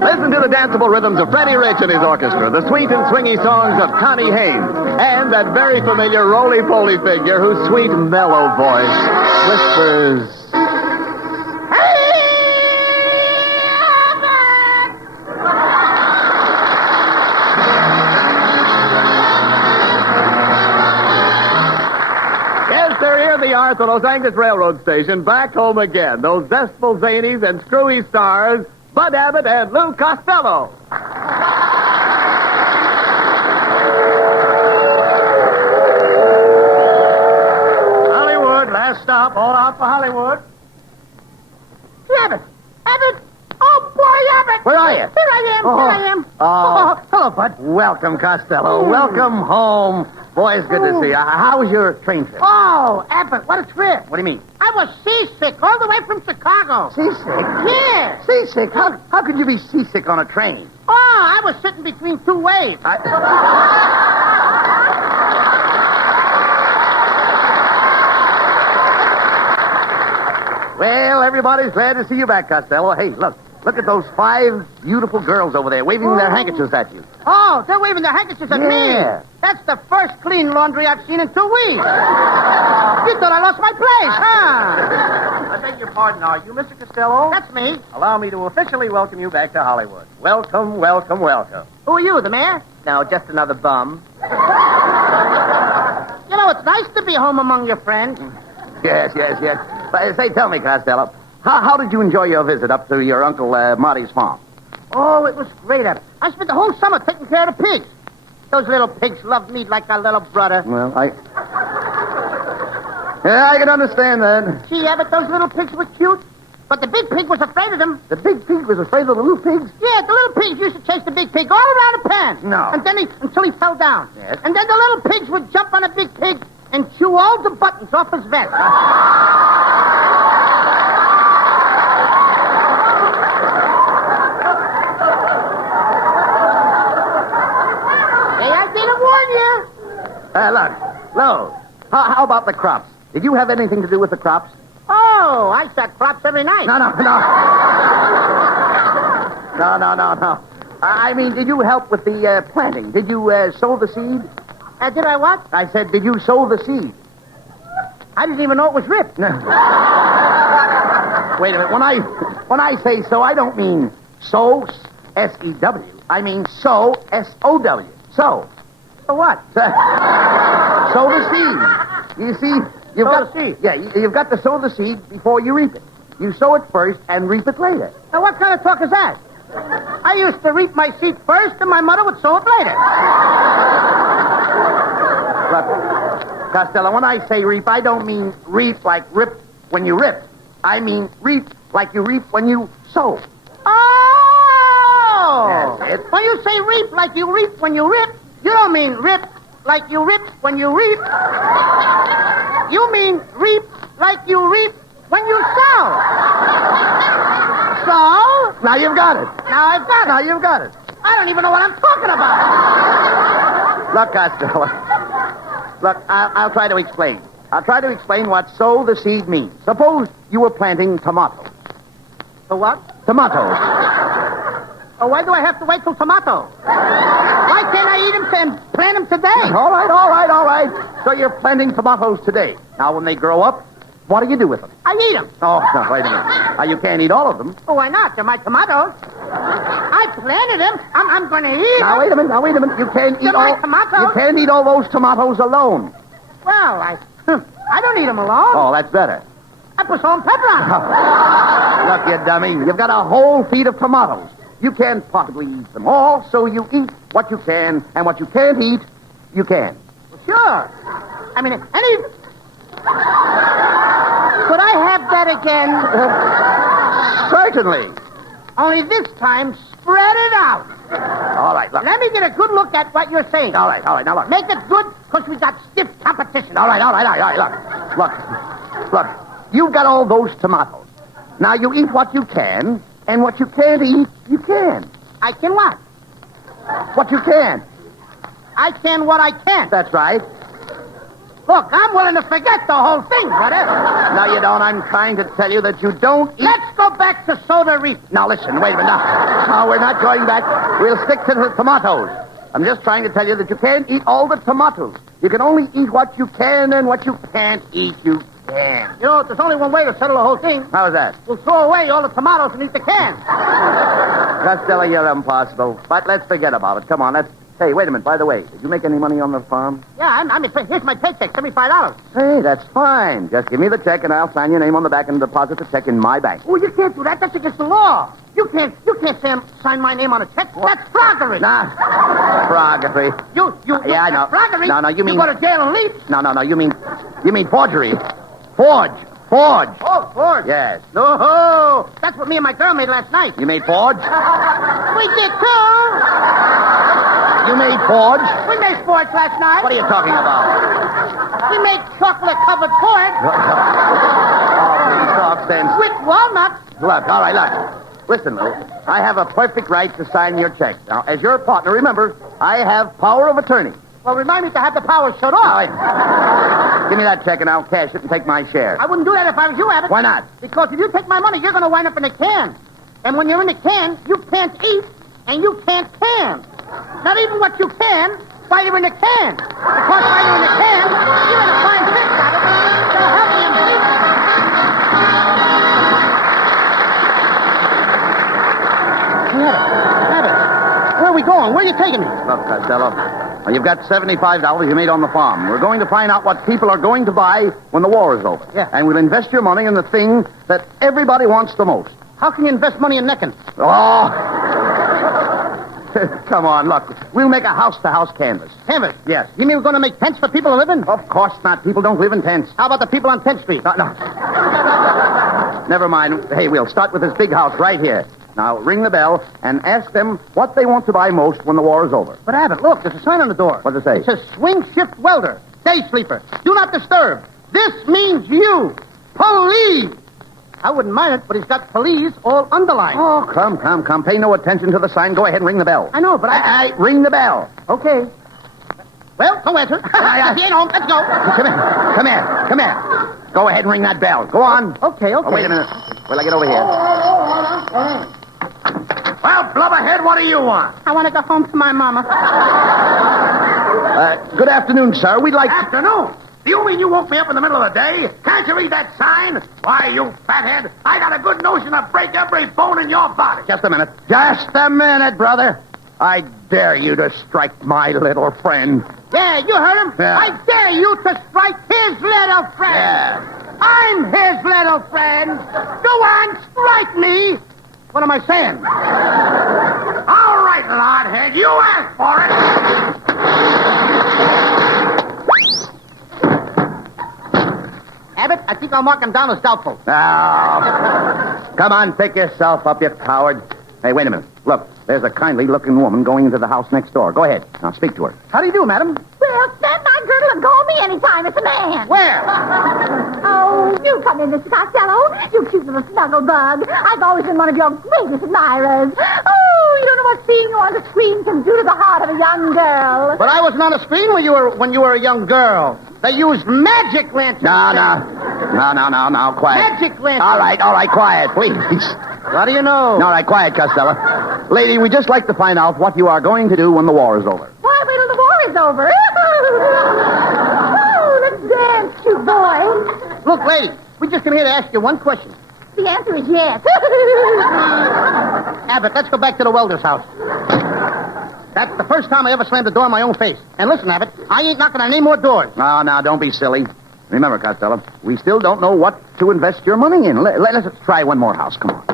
Listen to the danceable rhythms of Freddie Rich and his orchestra, the sweet and swingy songs of Connie Haynes, and that very familiar roly-poly figure whose sweet, mellow voice whispers... The Arthur Los Angeles Railroad Station, back home again. Those zestful zanies and screwy stars, Bud Abbott and Lou Costello. Hollywood, last stop, all out for Hollywood. Abbott! Abbott! Oh, boy, Abbott! Where are you? Here I am. Hello, Bud. Welcome, Costello. Welcome home. Boy, it's good to see you. How was your train trip? Oh, Abbott, what a trip. What do you mean? I was seasick all the way from Chicago. Seasick? Yeah. Seasick? How could you be seasick on a train? Oh, I was sitting between two waves. Well, everybody's glad to see you back, Costello. Hey, look at those 5 beautiful girls over there waving their handkerchiefs at you. Oh, they're waving their handkerchiefs at me. That's the first clean laundry I've seen in 2 weeks. You thought I lost my place, huh? I beg your pardon, are you Mr. Costello? That's me. Allow me to officially welcome you back to Hollywood. Welcome, welcome, welcome. Who are you, the mayor? No, just another bum. You know, it's nice to be home among your friends. Yes. Say, tell me, Costello, how did you enjoy your visit up to your Uncle Marty's farm? Oh, it was great, Abbott. I spent the whole summer taking care of the pigs. Those little pigs loved me like a little brother. Well, I can understand that. See, Abbott, those little pigs were cute, but the big pig was afraid of them. The big pig was afraid of the little pigs? Yeah, the little pigs used to chase the big pig all around the pen. No. And then until he fell down. Yes. And then the little pigs would jump on a big pig and chew all the buttons off his vest. Look, Lo, how about the crops? Did you have anything to do with the crops? Oh, I start crops every night. No. No. I mean, did you help with the planting? Did you sow the seed? Did I what? I said, did you sow the seed? I didn't even know it was ripped. Wait a minute. When I say so, I don't mean sow, S-E-W. I mean sow, S-O-W. Sow. So what? Sow the seed. You see, you've got the seed. Yeah, you've got to sow the seed before you reap it. You sow it first and reap it later. Now, what kind of talk is that? I used to reap my seed first, and my mother would sow it later. Look, Costello, when I say reap, I don't mean reap like rip when you rip. I mean reap like you reap when you sow. Oh! That's it. When you say reap like you reap when you rip, you don't mean rip like you rip when you reap. You mean reap like you reap when you sow. So? Now you've got it. Now I've got it. Now you've got it. I don't even know what I'm talking about. Look, Costello. Look, I'll try to explain. I'll try to explain what sow the seed means. Suppose you were planting tomatoes. The what? Tomatoes. Oh, why do I have to wait till tomato? Why can't I eat them and plant them today? All right. So you're planting tomatoes today. Now, when they grow up, what do you do with them? I eat them. Oh, no, wait a minute. Now, you can't eat all of them. Oh, why not? They're my tomatoes. I planted them. I'm going to eat them. Now, wait a minute. You can't eat They're my tomatoes. You can't eat all those tomatoes alone. Well, I don't eat them alone. Oh, that's better. I put salt and pepper on them. Look, you dummy. You've got a whole feed of tomatoes. You can't possibly eat them all, so you eat what you can, and what you can't eat, you can. Sure. I mean, Could I have that again? Certainly. Only this time, spread it out. All right, look. Let me get a good look at what you're saying. All right, now look. Make it good, because we got stiff competition. All right, look. You've got all those tomatoes. Now you eat what you can, and what you can't eat, you can. I can what? What you can. I can what I can. That's right. Look, I'm willing to forget the whole thing, brother. No, you don't. I'm trying to tell you that you don't eat... Let's go back to soda reef. Now, listen, wait a minute. No, we're not going back. We'll stick to the tomatoes. I'm just trying to tell you that you can't eat all the tomatoes. You can only eat what you can, and what you can't eat, you can. You know, there's only one way to settle the whole thing. How's that? We'll throw away all the tomatoes and eat the cans. Costello, you're impossible. But let's forget about it. Come on, let's... Hey, wait a minute. By the way, did you make any money on the farm? Yeah, here's my paycheck, $75. Hey, that's fine. Just give me the check, and I'll sign your name on the back and deposit the check in my bank. Oh, you can't do that. That's against the law. You can't sign my name on a check. That's froggery. Nah, froggery. Yeah, I know. Froggery? No, you mean... You go to jail and leave. No, you mean forgery. Forge. Oh, forge. Yes. No, that's what me and my girl made last night. You made forge? We did, too. You made forge? We made forge last night. What are you talking about? We made chocolate-covered forge. Talk sense. With walnuts. Look, all right, look. Listen, Lou, I have a perfect right to sign your check. Now, as your partner, remember, I have power of attorney. Well, remind me to have the power shut off. All right. Give me that check and I'll cash it and take my share. I wouldn't do that if I was you, Abbott. Why not? Because if you take my money, you're going to wind up in a can. And when you're in a can, you can't eat and you can't can. Not even what you can while you're in a can. Because while you're in a can, you're in a fine fix, Abbott. So help me and please. Abbott, where are we going? Where are you taking me? Look, Costello, well, you've got $75 you made on the farm. We're going to find out what people are going to buy when the war is over. Yeah. And we'll invest your money in the thing that everybody wants the most. How can you invest money in necking? Oh! Come on, look. We'll make a house-to-house canvas. Canvas? Yes. You mean we're going to make tents for people to live in? Of course not. People don't live in tents. How about the people on 10th Street? No. Never mind. Hey, we'll start with this big house right here. Now, ring the bell and ask them what they want to buy most when the war is over. But, Abbott, look, there's a sign on the door. What does it say? It says swing shift welder, day sleeper. Do not disturb. This means you. Police. I wouldn't mind it, but he's got police all underlined. Oh, come. Pay no attention to the sign. Go ahead and ring the bell. I know, but I... Ring the bell. Okay. Well, no answer. He ain't home. Let's go. Come here. Go ahead and ring that bell. Go on. Okay. Oh, wait a minute. Will I get over here? Well, Blubberhead, what do you want? I want to go home to my mama. Good afternoon, sir. We'd like... Afternoon? Do you mean you woke me up in the middle of the day? Can't you read that sign? Why, you fathead, I got a good notion to break every bone in your body. Just a minute. Just a minute, brother. I dare you to strike my little friend. Yeah, you heard him. Yeah. I dare you to strike his little friend. Yeah. I'm his little friend. Go on, strike me. What am I saying? All right, Lordhead, you asked for it. Abbott, I think I'll mark him down as doubtful. Now, come on, pick yourself up, you coward. Hey, wait a minute. Look, there's a kindly-looking woman going into the house next door. Go ahead. Now, speak to her. How do you do, madam? Well, stand my girdle and call me anytime. It's a man. Where? Oh, you come in, Mr. Costello. You cute little snuggle bug. I've always been one of your greatest admirers. Oh, you don't know what seeing you on the screen can do to the heart of a young girl. But I wasn't on the screen when you were a young girl. They used magic lanterns. No, quiet. Magic lanterns. All right, quiet, please. What do you know? All right, quiet, Costello. Lady, we'd just like to find out what you are going to do when the war is over. Why, wait till the war is over. Oh, let's dance, cute boy. Look, lady, we just came here to ask you one question. The answer is yes. Abbott, let's go back to the welder's house. That's the first time I ever slammed the door in my own face. And listen, Abbott, I ain't knocking on any more doors. No, don't be silly. Remember, Costello, we still don't know what to invest your money in. Let's try one more house. Come on.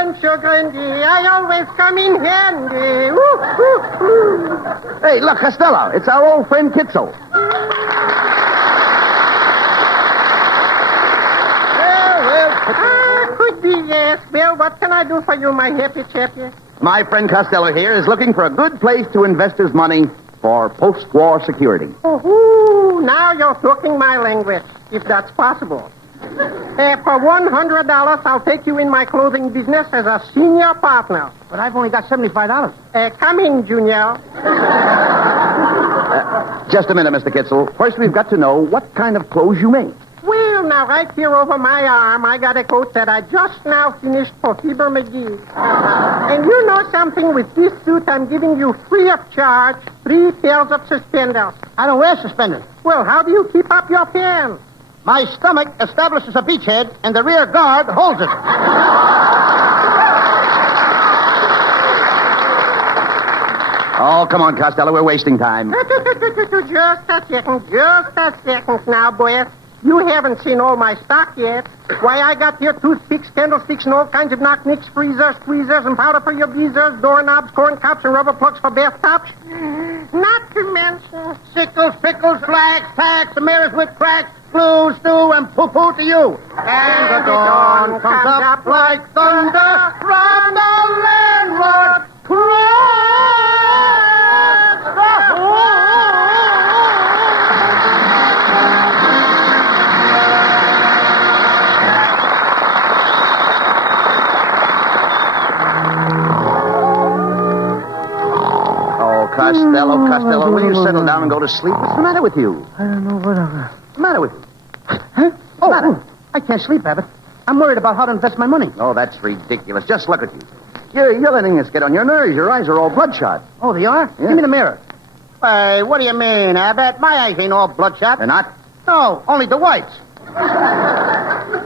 I sugar and I always come in handy. Ooh, ooh, ooh. Hey, look, Costello, it's our old friend Kitzel. Could be, yes. Well, what can I do for you, my happy chappy? My friend Costello here is looking for a good place to invest his money for post-war security. Oh, now you're talking my language, if that's possible. For $100, I'll take you in my clothing business as a senior partner. But I've only got $75. Come in, Junior. Just a minute, Mr. Kitzel. First, we've got to know what kind of clothes you make. Well, now, right here over my arm, I got a coat that I just now finished for Fieber McGee. And you know something? With this suit, I'm giving you free of charge 3 pairs of suspenders. I don't wear suspenders. Well, how do you keep up your pants? My stomach establishes a beachhead, and the rear guard holds it. Oh, come on, Costello. We're wasting time. Just a second now, boys. You haven't seen all my stock yet. Why, I got here toothpicks, candlesticks, and all kinds of knock-nicks, freezers, tweezers, and powder for your geezers, doorknobs, corn cobs, and rubber plugs for bathtubs. Not to mention Sickles, pickles, flags, tacks, mirrors with cracks, glue, stew, and poo-poo to you. And the dawn comes up like thunder from the landlord. Costello, will you settle down and go to sleep? What's the matter with you? I don't know what What's the matter with you? Huh? Oh, I can't sleep, Abbott. I'm worried about how to invest my money. Oh, that's ridiculous. Just look at you. You're letting us get on your nerves. Your eyes are all bloodshot. Oh, they are? Yeah. Give me the mirror. Hey, what do you mean, Abbott? My eyes ain't all bloodshot. They're not? No, only the whites.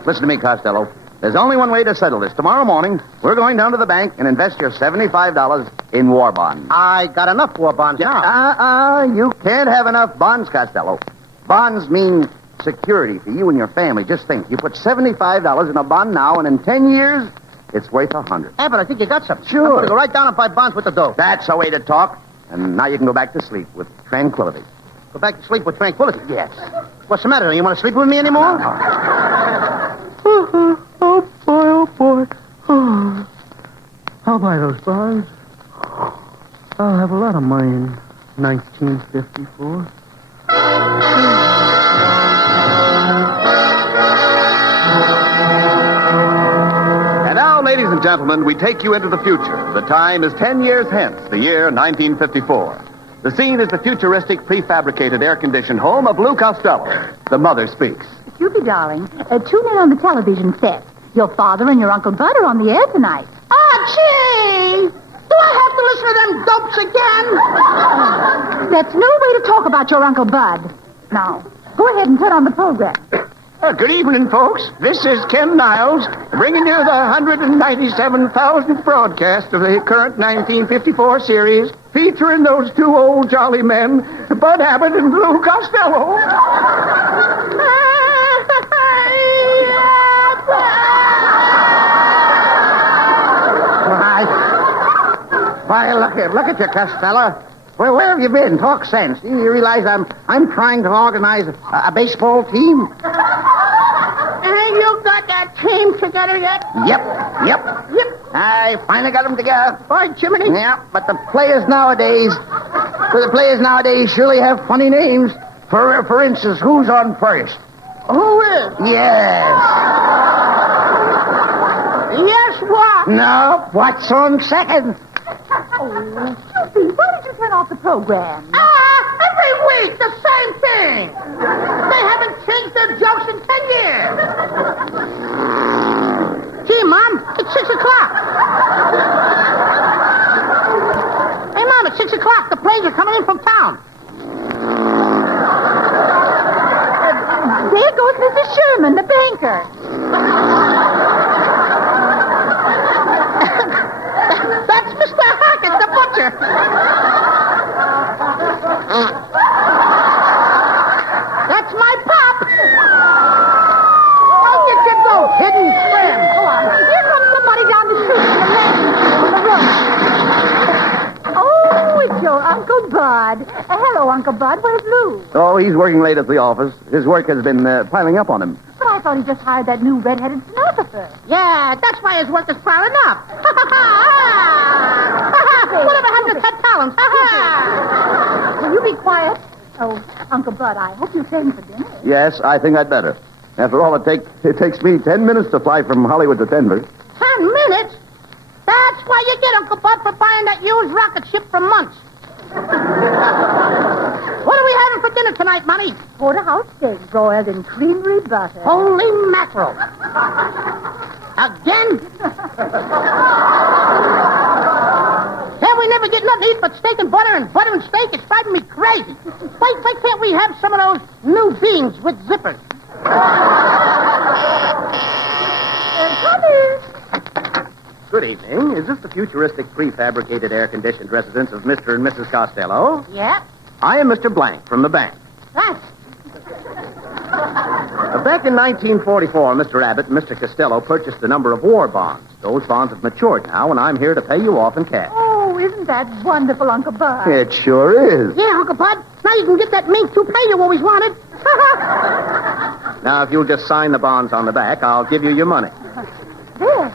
Listen to me, Costello. There's only one way to settle this. Tomorrow morning, we're going down to the bank and invest your $75 in war bonds. I got enough war bonds now. You can't have enough bonds, Costello. Bonds mean security for you and your family. Just think, you put $75 in a bond now, and in 10 years, it's worth $100. Abbott, I think you got something. Sure. I'm going to go right down and buy bonds with the dough. That's the way to talk. And now you can go back to sleep with tranquility. Go back to sleep with tranquility? Yes. What's the matter? You want to sleep with me anymore? Oh, boy, oh, boy. Oh. I'll buy those bonds. I'll have a lot of money in 1954. And now, ladies and gentlemen, we take you into the future. The time is 10 years hence, the year 1954. The scene is the futuristic, prefabricated, air-conditioned home of Lou Costello. The mother speaks. Cupid, darling, tune in on the television set. Your father and your Uncle Bud are on the air tonight. Gee! Do I have to listen to them dopes again? That's no way to talk about your Uncle Bud. Now, go ahead and turn on the program. Good evening, folks. This is Ken Niles, bringing you the 197,000th broadcast of the current 1954 series, featuring those two old jolly men, Bud Abbott and Lou Costello. Why, look at you, Costello. Well, where have you been? Talk sense. Do you realize I'm trying to organize a baseball team? Ain't you got that team together yet? Yep. I finally got them together. By Jiminy. Yeah, but the players nowadays surely have funny names. For instance, who's on first? Who is? Yes. Yes, what? No, what's on second? Oh, Cupid, why did you turn off the program? Every week, the same thing. They haven't changed their jokes in 10 years. Gee, Mom, it's 6 o'clock. Hey, Mom, it's 6 o'clock. The planes are coming in from town. There goes Mrs. Sherman, the banker. That's Mr. Hackett, the butcher. That's my pop. Why did you go hidden swim? Here comes somebody down the street from the landing on the road. Oh, it's your Uncle Bud. Hello, Uncle Bud. Where's Lou? Oh, he's working late at the office. His work has been piling up on him. But I thought he just hired that new red-headed stenographer. Yeah, that's why his work is piling up. Whatever happened to Ted Collins? Will you be quiet? Oh, Uncle Bud, I hope you're staying for dinner. Yes, I think I'd better. After all, it takes me 10 minutes to fly from Hollywood to Denver. 10 minutes? That's why you get Uncle Bud for buying that used rocket ship from Munch. What do we we having for dinner tonight, Money? Porterhouse steak broiled in creamery butter. Holy mackerel. Again? Can't we never get nothing to eat but steak and butter and steak? It's driving me crazy. Why can't we have some of those new beans with zippers? Come in. Good evening. Is this the futuristic prefabricated air-conditioned residence of Mr. and Mrs. Costello? Yeah? I am Mr. Blank from the bank. Thanks. Back in 1944, Mr. Abbott and Mr. Costello purchased a number of war bonds. Those bonds have matured now, and I'm here to pay you off in cash. Oh, isn't that wonderful, Uncle Bud? It sure is. Yeah, Uncle Bud. Now you can get that mink toupee you always wanted. Now, if you'll just sign the bonds on the back, I'll give you your money.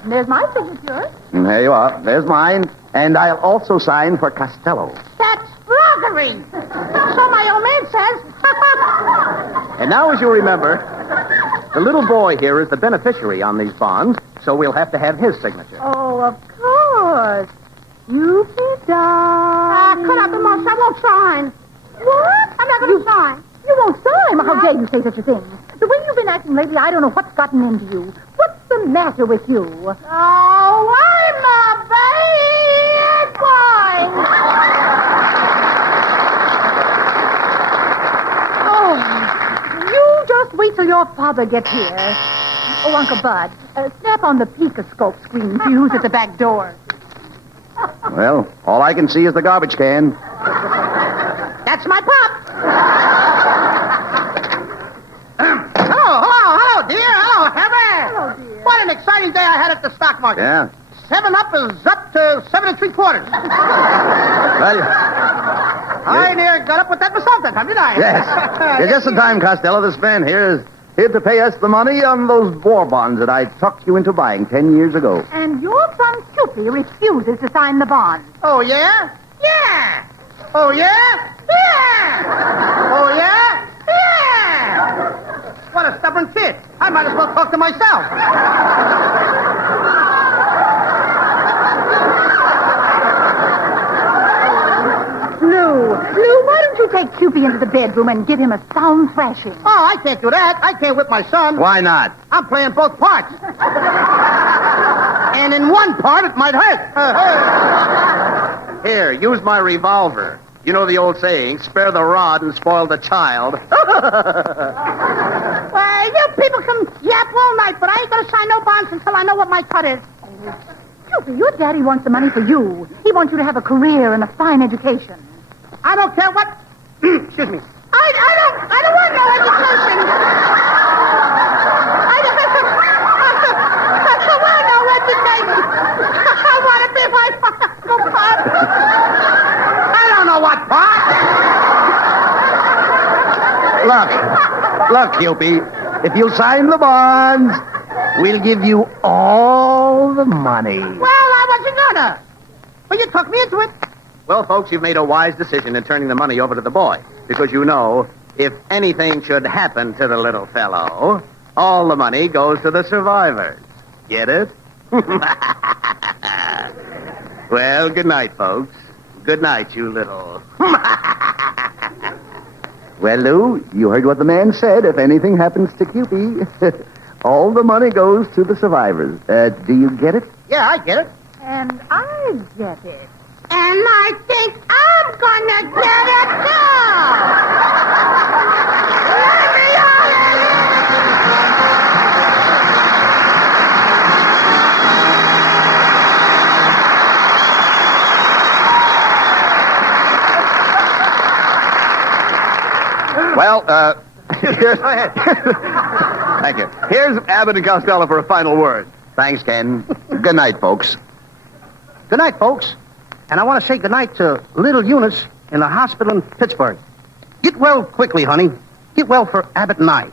There's my signature. And there you are. There's mine. And I'll also sign for Costello. That's froggery. So my old man says. And now, as you remember, the little boy here is the beneficiary on these bonds, so we'll have to have his signature. Oh, of course. You be done. Cut out the most. I won't sign. What? I'm not going to sign. You won't sign? How dare you say such a thing? The way you've been acting lately, I don't know what's gotten into you. What's the matter with you? Oh, I'm a bad boy. Oh, you just wait till your father gets here. Oh, Uncle Bud, snap on the Picoscope screen to use at the back door. Well, all I can see is the garbage can. That's my pop. Hello, dear. Hello, Heather. Hello, dear. What an exciting day I had at the stock market. Yeah. 7 Up is up to 7 3/4. Well, I near got up with that myself that time, didn't I? yes. You're just in time, Costello. This man here is here to pay us the money on those war bonds that I talked you into buying 10 years ago. And your son, Cupid, refuses to sign the bond. Oh, yeah? Yeah. Oh, yeah? Yeah. Oh, yeah? Yeah. What a stubborn kid. I might as well talk to myself. Lou, why don't you take Cupid into the bedroom and give him a sound thrashing? Oh, I can't do that. I can't whip my son. Why not? I'm playing both parts. And in one part, it might hurt. Here, use my revolver. You know the old saying, spare the rod and spoil the child. Well, you people can yap all night, but I ain't going to sign no bonds until I know what my cut is. Cupid, your daddy wants the money for you. He wants you to have a career and a fine education. I don't care what... Excuse me. I don't want no education. I don't want no education. I want to be my father's part. I don't know what part. Look, Cupid. If you'll sign the bonds, we'll give you all the money. Well, I wasn't gonna. But you took me into it. Well, folks, you've made a wise decision in turning the money over to the boy. Because you know, if anything should happen to the little fellow, all the money goes to the survivors. Get it? Well, good night, folks. Good night, you little... Well, Lou, you heard what the man said. If anything happens to Cupid, all the money goes to the survivors. Do you get it? Yeah, I get it. And I get it. And I think I'm gonna get it too. Let me out of Well, thank you. Here's Abbott and Costello for a final word. Thanks, Ken. Good night, folks. Good night, folks. And I want to say good night to little Eunice in the hospital in Pittsburgh. Get well quickly, honey. Get well for Abbott and I.